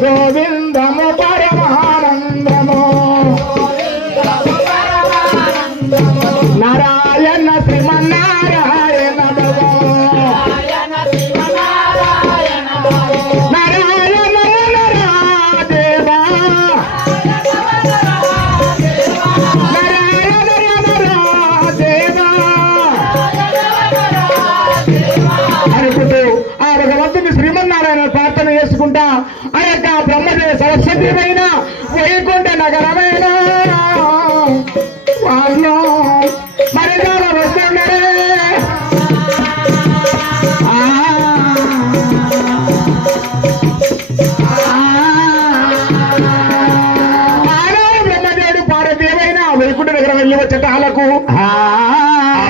గోవిందము పరమానందము నారాయణ శ్రీమన్నారాయణ నారాయణ దేవా అనుకుంటూ ఆ భగవంతుని శ్రీమన్నారాయణ ప్రార్థన చేసుకుంటా ఆ యొక్క బ్రహ్మదేవ సరస్వతీమైన వైకుంఠ నగరమైన వాళ్ళు మరిదాల వస్తున్నారే బ్రహ్మదేవుడు పార్వతీయమైన వైకుంఠ నగరం వెళ్ళి వచ్చేటాలకు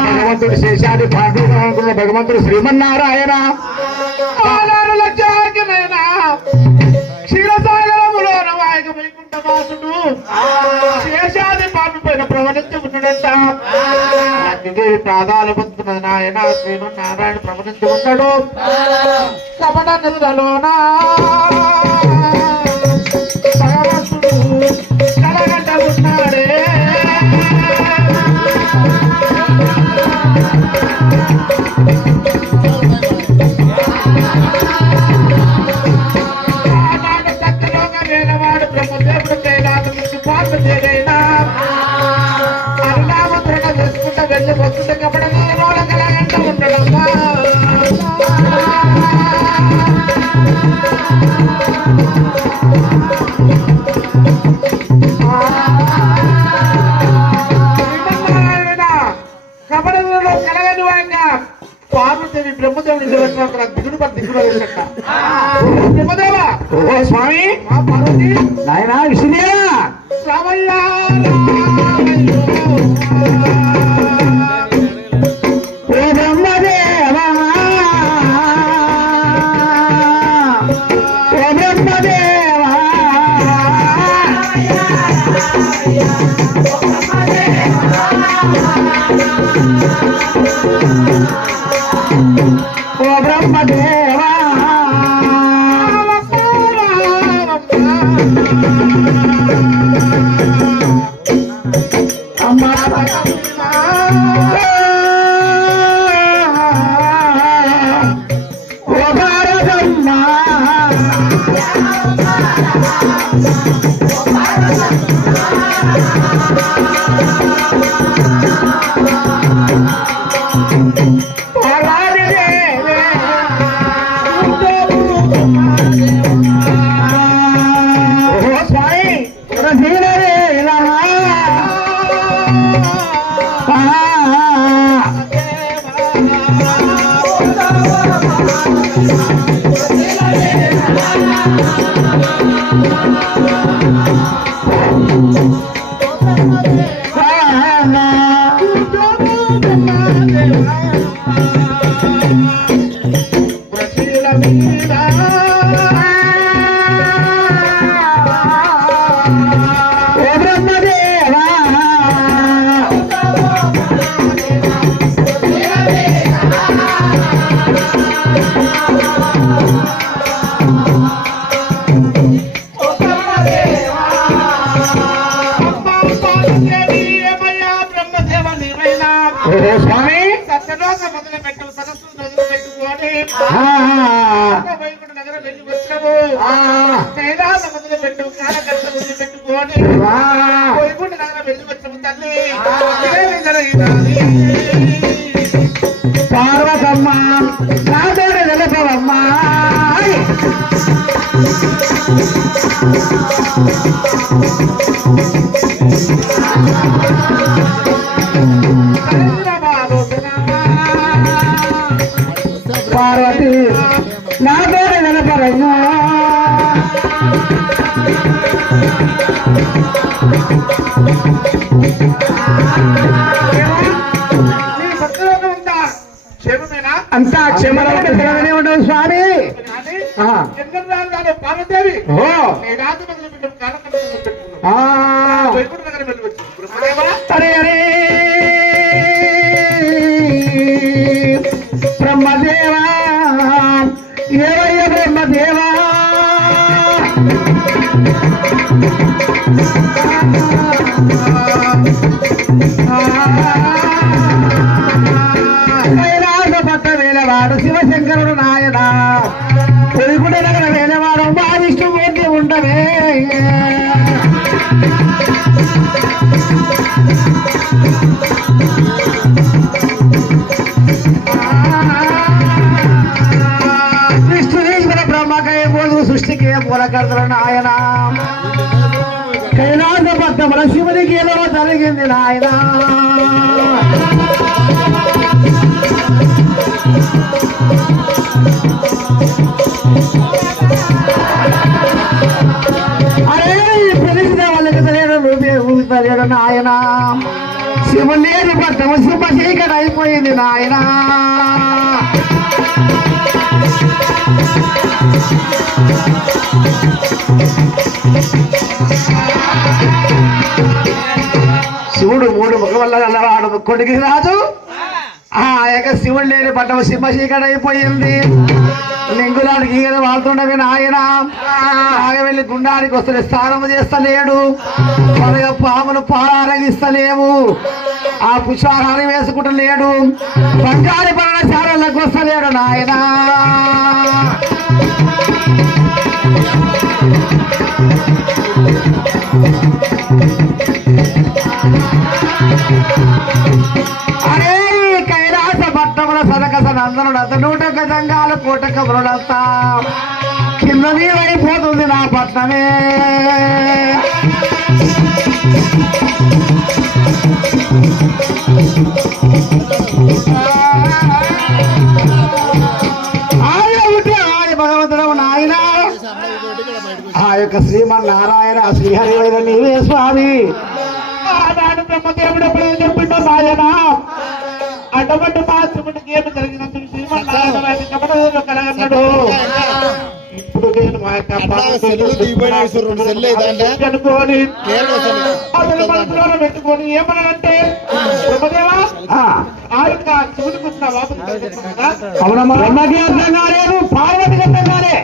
భగవంతుడు శేషాది పాండుకున్న భగవంతుడు శ్రీమన్నారాయణ క్షీరసాగరములోన వాయక వైకుంఠవాసుడు శేషాది పాండు పైన ప్రవణించి ఉన్నాడంట లక్ష్మీదేవి ప్రాధాలు పొందుతున్నది నాయన శ్రీమన్నారాయణ ప్రవణించి ఉన్నాడు కపట నిధులలోనా భగవంతుడు కలగంట ఉన్నాడే అరుణాముద్రణ చేసుకుంటా వెళ్ళి వస్తుంటే కపడ మూల కలగంట ఉండడమ్మా కపడలో కలగని వాయంగా పార్వదేవి బ్రహ్మదేవుని నిలబెట్టిన దిగుడు పడి దిగుడు వేసట బ్రహ్మదేవ ఓ స్వామి మా పార్వతి నాయనా విష్ణుదేవా రామయ్య ఓ బ్రహ్మదేవా ఓ బ్రహ్మదేవా ఓ బ్రహ్మదేవా అమ్మా ఓ భారతమ్మా స్వామి సత్యలోక మొదలు పెట్టు సరస్సు మొదలు పెట్టుకొని వైకుంఠ నగరం వెళ్ళి వచ్చాము కైలాస మొదలు పెట్టు కాలకట్ట మొదలు పెట్టుకొని వైకుంఠ నగరం వెళ్ళి వచ్చాము తల్లి పార్వతమ్మ నాతోనే నిలపవమ్మా పార్వతి నా పేరు వినపరయ్యా అంతా క్షమనే ఉండదు స్వామి. పార్వదేవి అరే అరే బ్రహ్మదేవా ఏవయ్య బ్రహ్మదేవా కైలాసపట్ట వేలవాడు శివశంకరుడు నాయన పొరుగుడ నగర వేలవాడు మా విష్ణుమూర్తి ఉండవే విష్ణునీశ్వర బ్రహ్మకయ బోధు సృష్టికి మూలకర్తలు నాయన కైలాసపట్టముల శివునికి ఏదో జరిగింది నాయన అరే తెలిసిన వాళ్ళకి తెలియదు నువ్వే ఊగుతలేడు నాయన శివుడు లేని పట్టము శివ చీకటి అయిపోయింది నాయన శివుడు మూడు ముఖం వల్ల అన్నవాడు కొడుకు రాజు ఆ యొక్క శివుడు లేని పట్టము సింహ చీకటి అయిపోయింది లింగులానికి ఈగలు వాళ్తుండవి నాయన బాగా వెళ్ళి గుండానికి వస్తే స్నానం చేస్తలేడు త్వరగా పాములు పారారగిస్తలేవు ఆ పుష్పాహారం వేసుకుంటలేడు బంగారు పర్ణశాలలకు వస్తలేడు నాయన అరే కైలాస పట్టముల సనకస నందనుడు అతనూట గజంగాలు కోటక మృడంతా కింద నీవైపోతుంది నా పట్నమే ఆయన ఉంటే ఆయన భగవంతుడు నాయన ఆ యొక్క శ్రీమన్నారాయణ శ్రీహరి నీవే స్వామి ఆనాడు బ్రహ్మదేవుడు ఎప్పుడైనా చెప్పిండో నాయన అటువంటి మా శివుడికి ఏమి జరిగినందుకు శ్రీమన్నారాయణ కపటంలో కలగన్నాడు ఇప్పుడు నేను మా యొక్క అనుకోని అతను మనసులో పెట్టుకొని ఏమనంటే బ్రహ్మదేవా ఆ యొక్క శివుడికి వచ్చిన వాపసు అవునమ్మా బ్రహ్మకి అర్థం కాలేదు పార్వతికి అర్థం కాలే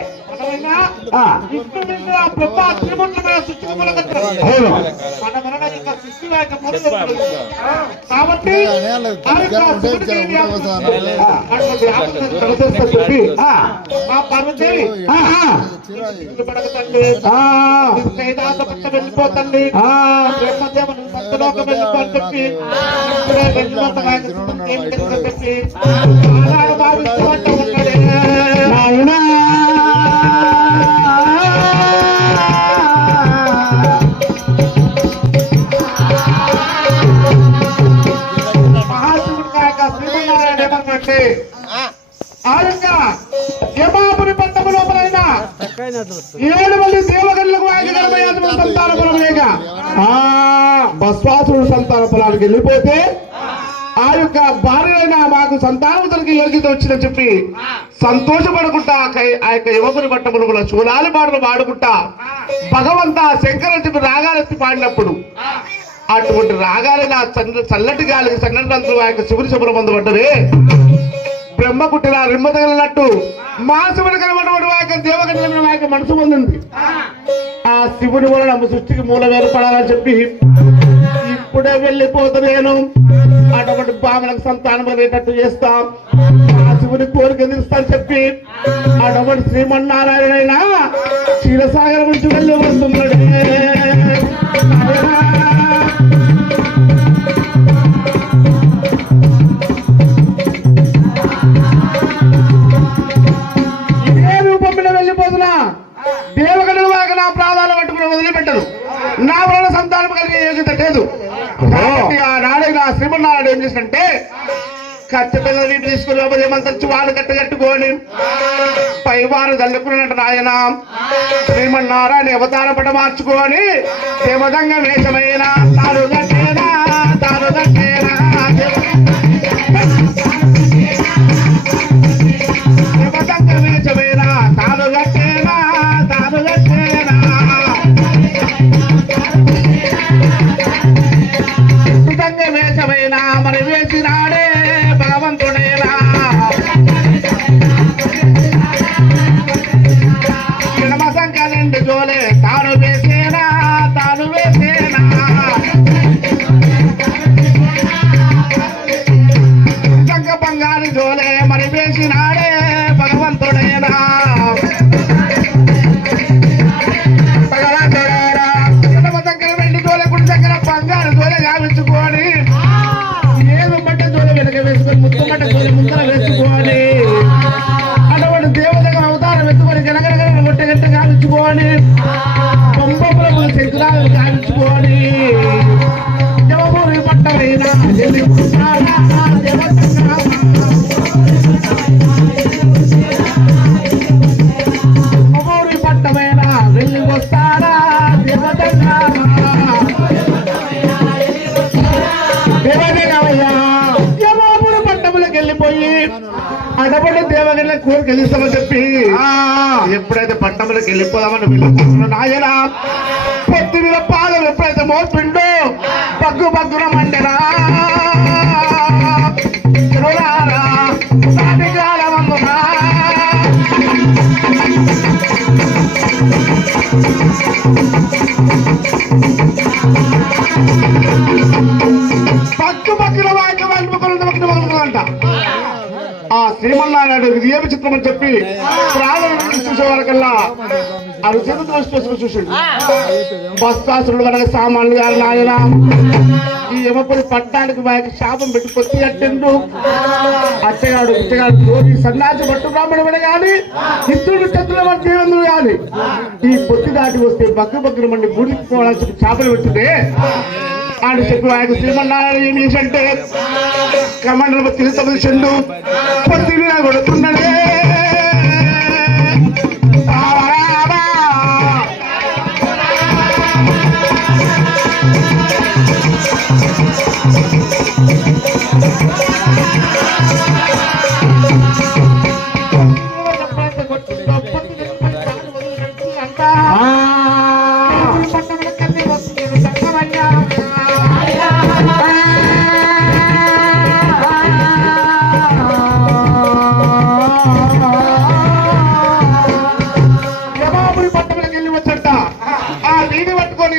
కాబట్టి వెళ్ళిపోతండి బ్రహ్మదేవుని సంతలోకి వెళ్ళిపోని చెప్పి చెప్పి యమాపురి పట్టము లోపలైన 7 మంది దేవగణులకు సంతాన పొలం లేక భస్వాసుడు సంతాన పొలానికి వెళ్ళిపోతే ఆ యొక్క భార్యైనా మాకు సంతానం తనకి యోగ్యత వచ్చిందని చెప్పి సంతోషపడుకుంటా ఆ యొక్క యువకుని పట్టములు చూడాలి పాటలు పాడుకుంటా భగవంతా శంకర చెప్పి రాగాలెత్తి పాడినప్పుడు అటువంటి రాగాలి నా చల్లటి గాలికి సంఘటనలు ఆ యొక్క శివుని శుభ్ర మందు పడ్డదే బ్రహ్మ పుట్టిన రిమ్మ తగిలినట్టు మా శివుని కనబడినప్పుడు ఆ యొక్క దేవగణ ఆ యొక్క మనసు పొందింది ఆ శివుని వల్ల నమ్మ సృష్టికి మూలం ఏర్పడాలని చెప్పి ఇప్పుడే వెళ్ళిపోతున్నాను అటువంటి బామలకు సంతానం అనేటట్టు చేస్తాం ఆ శివుని కోరిక తీరుస్తాను చెప్పి అటువంటి శ్రీమన్నారాయణ క్షీరసాగరం నుంచి వెళ్ళి వస్తున్నాడు ఇదే రూపంలో వెళ్ళిపోతున్నా దేవగణుల వాక నా ప్రాణాలు పెట్టరు నా వల్ల సంతానం కలిగే యోగ్యత లేదు. కాబట్టి ఆనాడైనా శ్రీమన్నారాయణ ఏం చేసినంటే కత్తి పిల్లలు నీటి తీసుకుని ఏమంతచ్చి వాళ్ళు కట్టగట్టుకొని పైవారు తల్లుకున్నట్టు నాయన శ్రీమన్నారాయణ అవతార పట మార్చుకొని దేవదంగ వేషమైన తాను గట్టేనా దేవదంగ వేషమైన తాను గట్టేనా వేషమైన మరి వేసినాడే భగవంతుడేనా ఎడమ సంఖ్యలండి జోలే తాను వేసేనా సంఖ్య బంగారు జోలే మరి వేసినాడే భగవంతుడేనా ఎడమ సంఖ్య వెండి జోలే కుడి సంఖ్య బంగారు జోలే గావించుకొని ఏదో బట్ట జోలే వెనక వేసుకొని ముత్తు బట్ట జోలే ముందర వేసుకోవాలి. అటువంటి దేవతగా అవతారం ఎత్తుకొని గనగనగ గొట్టెగట్ట గావించుకొని బొమ్మపురములు శంకురాలు గావించుకొని జవమూరి పట్టమైనా జవమూరి పట్టమైనా వెళ్ళి వస్తారా జవమూరి పట్టములకు వెళ్ళిపోయి అడబడి దేవగిరి కోరిక వెళ్ళిస్తామని చెప్పి ఎప్పుడైతే పట్టణంలోకి వెళ్ళిపోదామని వెళ్ళిపోతున్నా నాయన పొత్తి మీద పాదం ఎప్పుడైతే మోపిండో బగ్గున మండరా పగ్గున అంట ఆ శ్రీమన్నారాయణ ఇది ఏమి చిత్రం అని చెప్పి ప్రాణం చూసే వరకల్లా అది చేతులు దోషి చూసాడు. బస్తాసురుడు కనుక సామాన్లు గారు నాయన ఈ యమపురి పట్టానికి వారికి శాపం పెట్టి పొత్తి అట్టెండు అచ్చగాడు ఇచ్చగాడు రోజు సన్నాసి పట్టు బ్రాహ్మణుడు కానీ హిందువుడు చతుల దేవేంద్రుడు కానీ ఈ పొత్తి దాటి వస్తే బగ్గున మండి గుడికి పోవాల్సి చేపలు పెట్టుకుంటే ఆడు చెప్పి ఆయన శ్రీమన్నారాయణ ఏం చేసంటే కమాండర్ తిరుగుతూ పొత్తి మీద కొడుతున్నాడే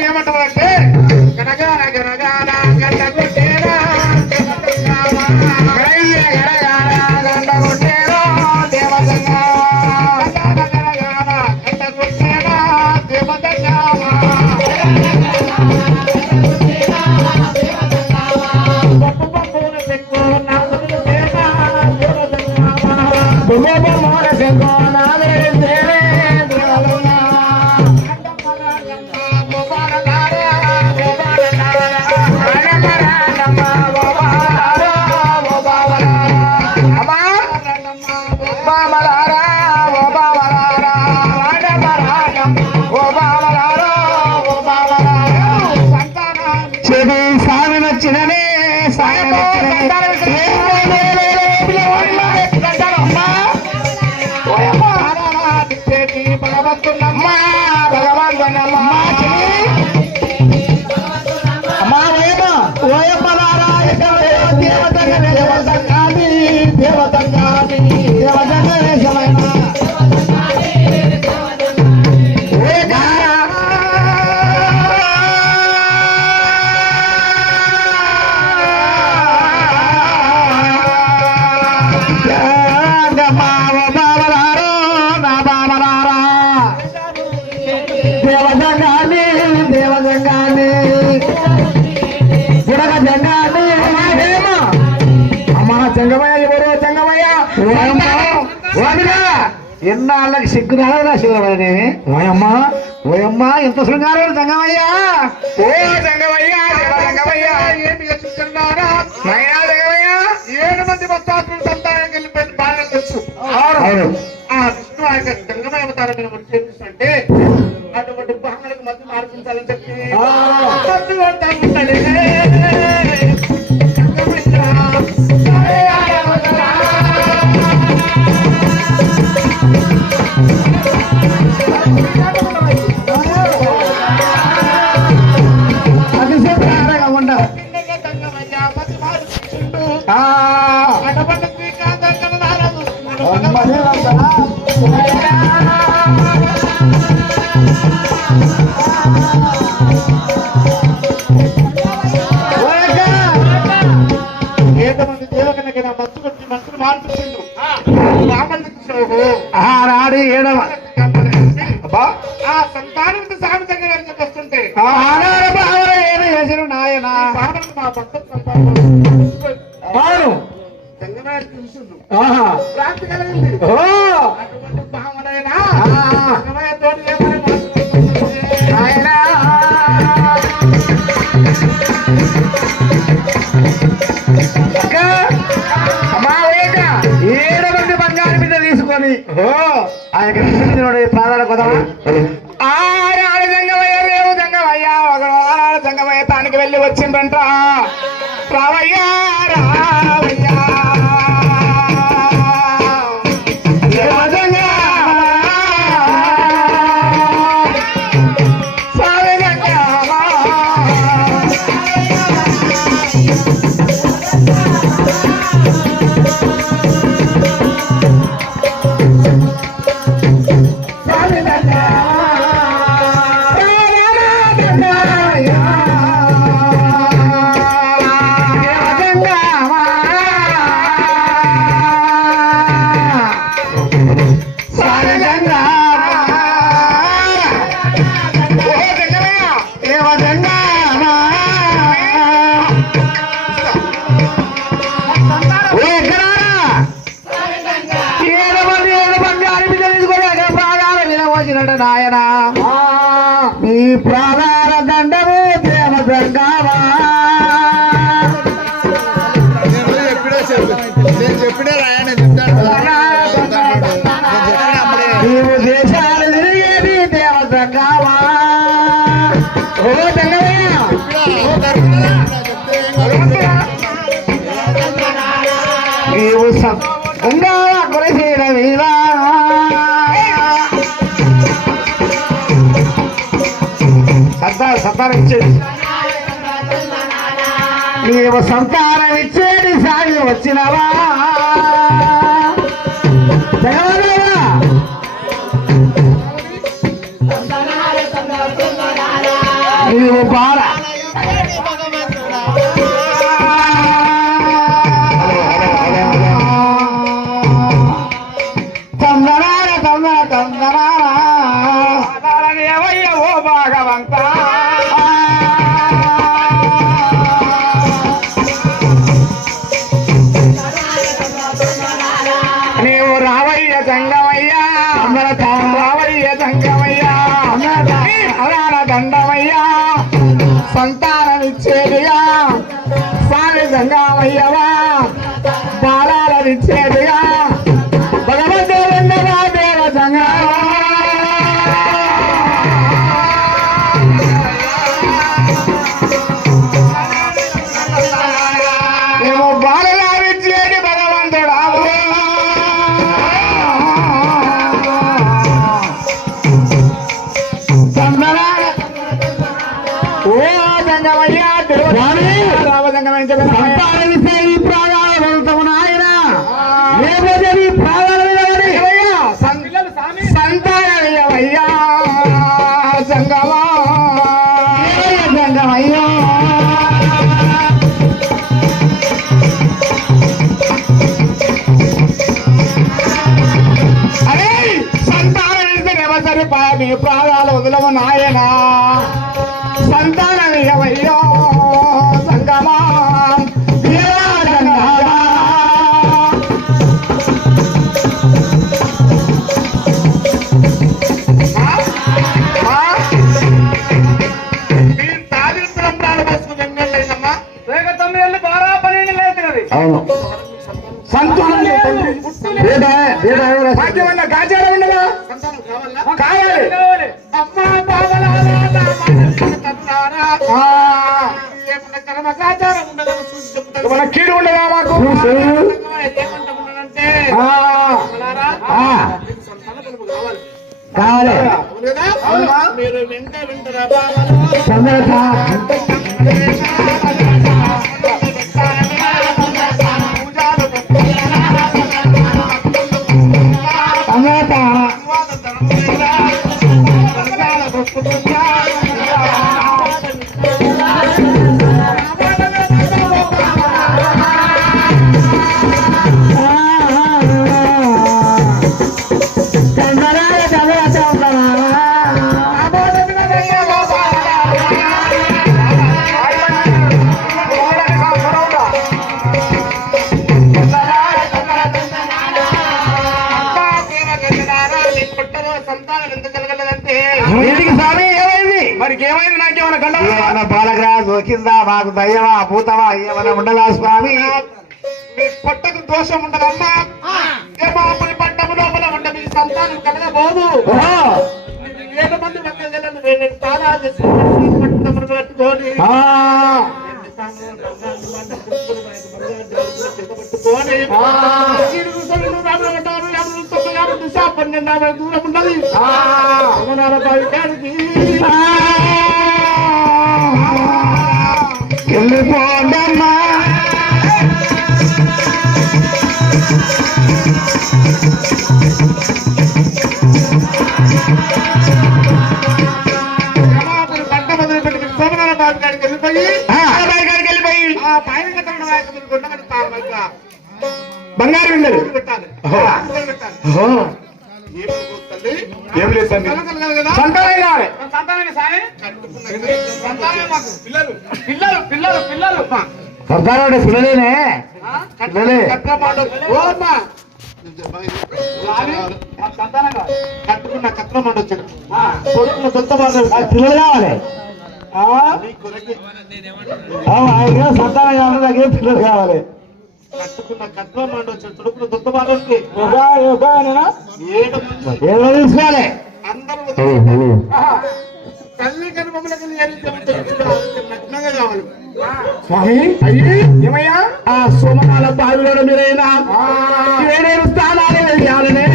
ఏమంటారంటే గనగాన గనగాన గంట కొట్టేరా గంట కొట్టేరా దేవదంగా గంట కొట్టేరా దేవదంగా పప్పు పప్పున చెక్కు నాగులు తేరా దేవదంగా మోర చెక్కు నాగులు తేరే దేవదంగా ఎన్నాళ్ళకి సిగ్గురాలని ఓయమ్మా ఓయమ్మా ఎంత శృంగారం సంగమయ్యా. ఓ జంగమయ్యా, దేవ జంగమయ్యా, ఏమి చూస్తున్నారా? నైనా జంగమయ్యా, 7 మంది భక్తాదులు సంతానానికి వెళ్ళిపోయింది బాగా తెలుసు. అవును. ఆ విష్ణు ఆ యొక్క గంగమయ అవతారం మీద వచ్చి చేస్తుంటే అటువంటి భావనలకు మధ్య మార్పించాలని చెప్పి మధ్య పడతా ఉంటాడే. అది చెప్పారగా ఉండ. గంగమయ్య మధ్య మార్పించిండు. ఆ, అటువంటి శ్రీకాంతం నారాజు అమ్మనే వందనా. ఓయక్క. ఎంతమంది దేవకనకైనా మత్తు కొట్టి మనసును మార్పించిండు. ఆనాడు ఏడవ అబ్బా ఆ సంతానంతో సామెతంగా గారు చెప్పొస్తుంటే ఆనాడు భావన ఏమి చేసిన నాయన. భావనకు మా భక్త అవును. తెలంగాణ చూసిండు ఆహా. భ్రాంతి కలిగింది. ఓ అటువంటి భావనైనా ఆ. తోటి ఏమైనా మార్చుకుంటుంది. నాయనా. అక్క, అమ్మా వేగ 7 మంది బంగారు మీద తీసుకొని ఆయన కృష్ణుడి పాదాల కొదమా. ఆనాడు జంగమయ్య, రేవు జంగమయ్య, ఒకనాడు జంగమయ్య తానికి వెళ్ళి వచ్చిందంట. రావయ్యా రావయ్యా, రేవ జంగమయ్య, స్వామి జంగమయ్య. నాయన నీ ప్రాణాల దండము దేవ గంగావా. నీవు దేశాలు తిరిగేది దేవ గంగావా. ఓ గంగవయ్య, నీవు గంగావా కొలిసిన వీరా. సంతానం ఇచ్చేది నీవు సంతానం ఇచ్చేది సాగి వచ్చినవా. నీవు బాల తందనార తందన తందనారా ఓ భాగవంత, నీవు రావయ్య జంగమయ్యా, రావయ్య జంగమయ్యా, అరాల దండమయ్యా, సంతానమిచ్చేదిగా స్వామి జంగమయ్యవా, బాలాలనిచ్చేదిగా భగవంతుడున్నవా దేవ జంగమా. మేము బాలలావిచ్చేది భగవంతుడా. ఓ జంగమయ్యా, రామజంగమయ్య ఈ ప్రాణాలు వెళ్తాము నాయన. లేకపోతే ఈ ప్రాణాలు సంతానమయ్యా జంగమా. గంగమయ్యో అరే సంతానం ఇస్తేనేమో సరిపోయా, నీ ప్రాణాలు వదలము నాయనా. సంతానమయ్యో సంగమా. బాబలారా ఏమన్నా కర్మకాచారం ఉండదని చూసి చెప్తాను. మన కీడు ఉండదా మాకు ఏమంటా ఉన్నానంటే బాబలారా మీకు సంతాన కలుపు కావాలి. కావాలి అవును కదా? మీరు వెంట వింటారా బాబలా? సందర్భ సంతానం ఎందుకు కలగలేదంటే స్వామి ఏమైంది మరి ఏమైంది నాకేమైనా గండ ఏమన్నా బాలగ్రా దొరికిందా మాకు దయ్యమా భూతమా ఏమన్నా ఉండదా స్వామి మీ పొట్టకు దోషం ఉండదమ్మా. ఏమాపురి పట్టము లోపల ఉండ మీ సంతానం కలగబోదు. ఓహో 7 మంది మక్కలను వేరే తాళాలు చేసుకుని పట్టమును పట్టుకొని దూరం ఉన్నది వెళ్ళిపోండమ్మా పంట మొదలు పెట్టి సోమనాథ బాబు గారికి వెళ్ళిపోయి ఆ పైన కట్టడం మీరు గుండమని బంగారు విండలు పెట్టాలి పెట్టాలి. ఏం లేదు తండ్రి కలగలగాలి కదా? సంతానం కావాలి సంతానమే సాయి సంతానమే మాకు పిల్లలు పిల్లలు పిల్లలు పిల్లలు సర్దారు పిల్లలేనే పిల్లలే కట్టుకున్న కట్నం ఉండొచ్చాడు కొడుకున్న దొంత పిల్లలు కావాలి సంతానం కావాలి నాకేం పిల్లలు కావాలి కట్టుకున్న కట్నం ఉండొచ్చాడు కొడుకున్న దొంత బాధకి ఏదో తీసుకోవాలి అందరూ తల్లి గర్భములకు నగ్నంగా కావాలి. స్వామి ఏమయ్యా ఆ సోమనాల బావిలో మీరైనా ఏడేడు స్థానాలు వెళ్ళాలనే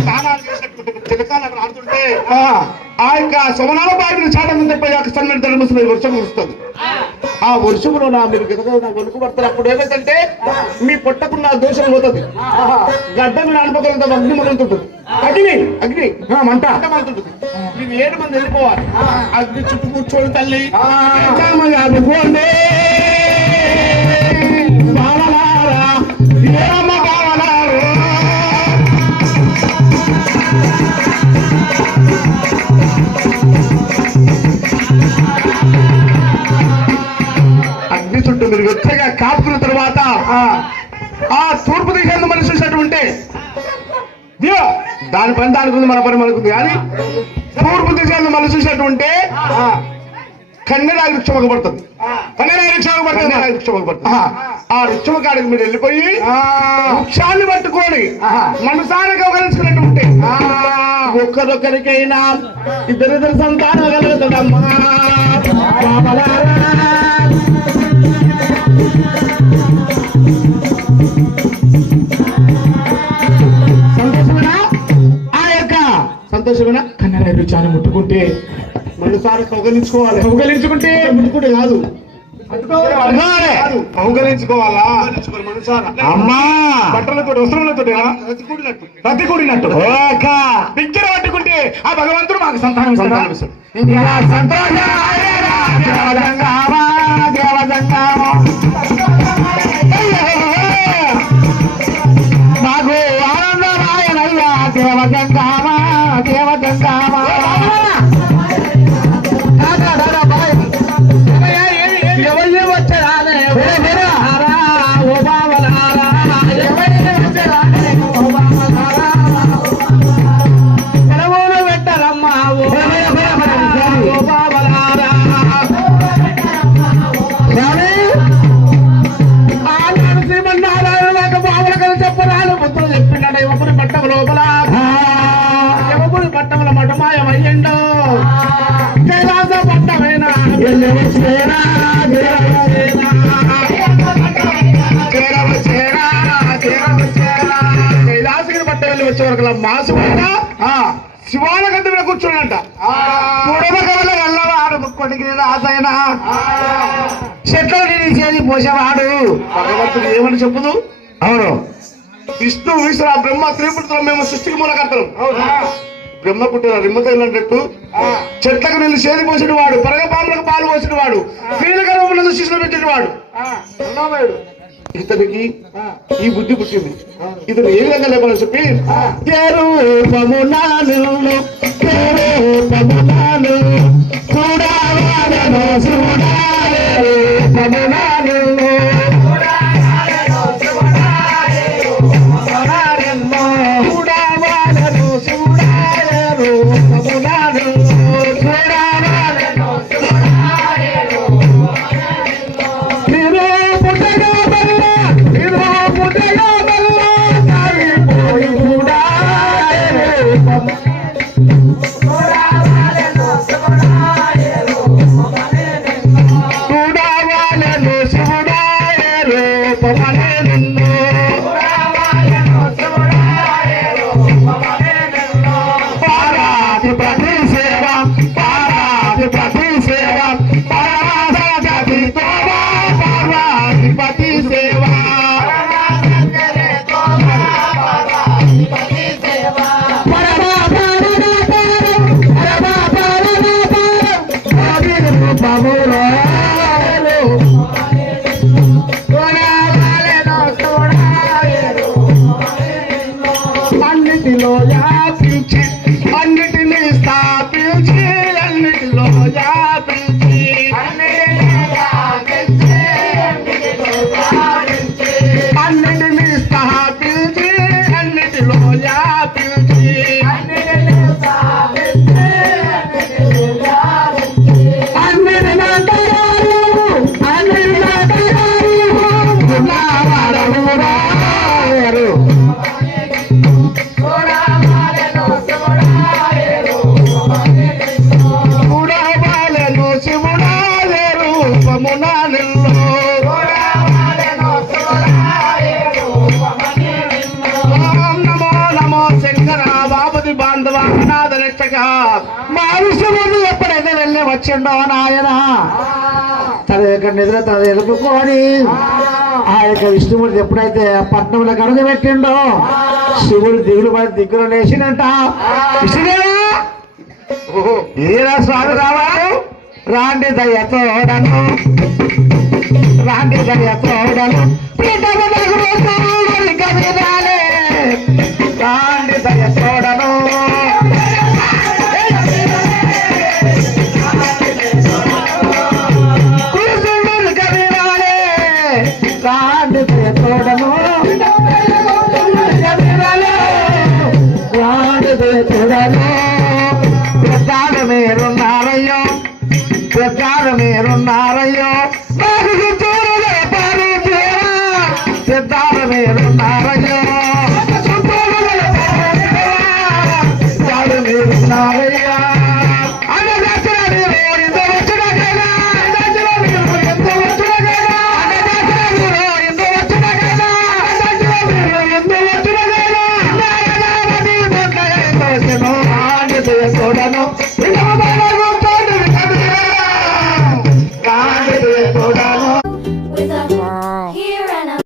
స్నానాలు చేసినటువంటి చిలకాలు అక్కడ ఆడుతుంటే ఆ యొక్క సోమనాల బావిని చాటం తప్ప సన్నటి ధర్మస్థ వర్షం కురుస్తుంది. ఆ వర్షంలో నా మీరు వణుకు పడతారు. అప్పుడు ఏమైందంటే మీ పొట్టకున్న దోషం పోతుంది. గడ్డ మీద అనుకోగలంత అగ్ని మొదలుతుంటుంది. అగ్ని అగ్ని మంట అంట మంటుంటుంది. మీరు 7 మంది వెళ్ళిపోవాలి. అగ్ని చుట్టూ కూర్చోడు తల్లి అనుకోండి బావలారా ఏమమ్మ బావలారు అగ్ని చుట్టూ మీరు వెచ్చగా కాపుకున్న తర్వాత ఆ తూర్పు దిశను మనం చూసినటువంటి దాని పని దానికి మన పని మనకుంది. కానీ తూర్పు దిశను మనం చూసినటువంటి కన్నెరా వృక్షం ఒకబడుతుంది. కన్నెరా వృక్షం ఒకబడుతుంది. ఆ వృక్షం కాడికి మీరు వెళ్ళిపోయి వృక్షాన్ని పట్టుకొని మనసానికి ఒకరించుకున్నట్టు ఒక్కరొక్కరికైనా ఇద్దరిద్దరు సంతానం కలుగుతుందమ్మా సంతోషమేనా ఆ యొక్క సంతోషమేనా కన్నెరా రుచాన్ని ముట్టుకుంటే మనసారి కౌగలించుకోవాలి. కౌగలించుకుంటే ముట్టుకుంటే కాదు అడగాలి. కౌగలించుకోవాలా మనసారా అమ్మా బట్టలతో వస్త్రములతో రతి కూడినట్టు పిక్చర్ పట్టుకుంటే ఆ భగవంతుడు మాకు సంతానం ఇస్తాడు. ఇలా సంతోషం దేవజంగామా దేవజంగామా మాకు ఆనందరాయనయ్యా దేవజంగామా దేవజంగామా ఎవరి వచ్చారా ఓ బావలారా ఎవరి వచ్చారా ఓ బావలారా సెలవులు పెట్టరమ్మా ఓ బావలారా చేరా కైలాసగిరి పట్ట వెళ్ళి వచ్చే వరకు మా శివాల గంట మీద కూర్చోడంట. పుడమకవల గల్లవాడు ముక్కొడికి రాసైనా చెట్లు చేసి పోసేవాడు భగవంతుడు ఏమని చెప్పుదు? అవును విష్ణు ఈశ్వర బ్రహ్మ త్రిపుత్రం మేము సృష్టికి మూలకర్తలు. బ్రహ్మ పుట్టిన రిమ్మతైలు అన్నట్టు చెట్లకు నీళ్ళు చేది పోసిన వాడు, పరగపాములకు పాలు పోసిన వాడు, స్త్రీల గర్భమునందు శిశువులు పెట్టిన వాడు. ఇతనికి ఈ బుద్ధి పుట్టింది. ఇతను ఏ విధంగా లేపని చెప్పి అన్నిటిలో వ్యాపించి అన్నిటిని స్థాపించి అన్నిటిలో వ్యాపించి అన్నిటిని స్థాపించి అన్నిటిలో వ్యాపించి మా విషయంలో ఎప్పుడైతే వెళ్ళి వచ్చిండో నాయన తన యొక్క నిద్ర తన ఎదుర్కొని ఆ యొక్క విష్ణుమూర్తి ఎప్పుడైతే పట్నంలో కడుగు పెట్టిండో శివుడు దిగులు పడి దిగులు లేచినంట. విష్ణుదేవా ఏరా స్వామి రావాడు రాండి దయ్యతోడను రాండి దయ్యతోడను రాండి దయ్యతోడను రాండి దయ్యతోడను రాండి దయ్యతోడను పెద్దాలు మీరున్నారయ్యో పెద్దాలు మీరున్నారయ్యో పెద్దాలు మీరున్నారయ్యో